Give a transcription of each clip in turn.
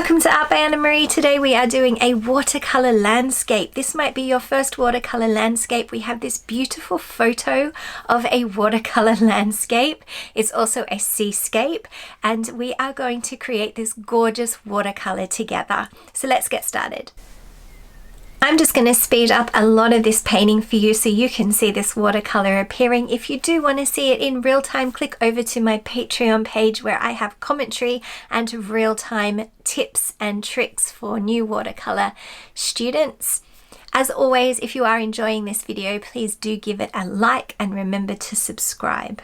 welcome to Art by Anna Marie. Today we are doing a watercolor landscape. This might be your first watercolor landscape. We have this beautiful photo of a watercolor landscape. It's also a seascape, and we are going to create this gorgeous watercolor together. So let's get started. I'm just going to speed up a lot of this painting for you so you can see this watercolor appearing. If you do want to see it in real time, click over to my Patreon page where I have commentary and real-time tips and tricks for new watercolor students. As always, if you are enjoying this video, please do give it a like and remember to subscribe.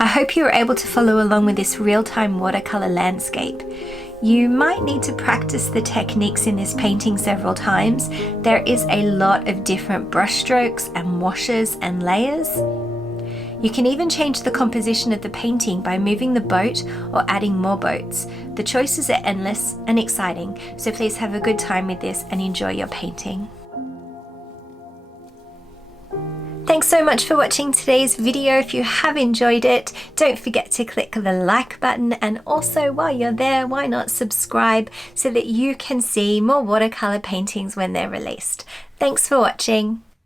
I hope you were able to follow along with this real-time watercolor landscape. You might need to practice the techniques in this painting several times. There is a lot of different brush strokes and washes and layers. You can even change the composition of the painting by moving the boat or adding more boats. The choices are endless and exciting, so please have a good time with this and enjoy your painting. Thanks so much for watching today's video. If you have enjoyed it, don't forget to click the like button, and also while you're there, why not subscribe so that you can see more watercolor paintings when they're released. Thanks for watching.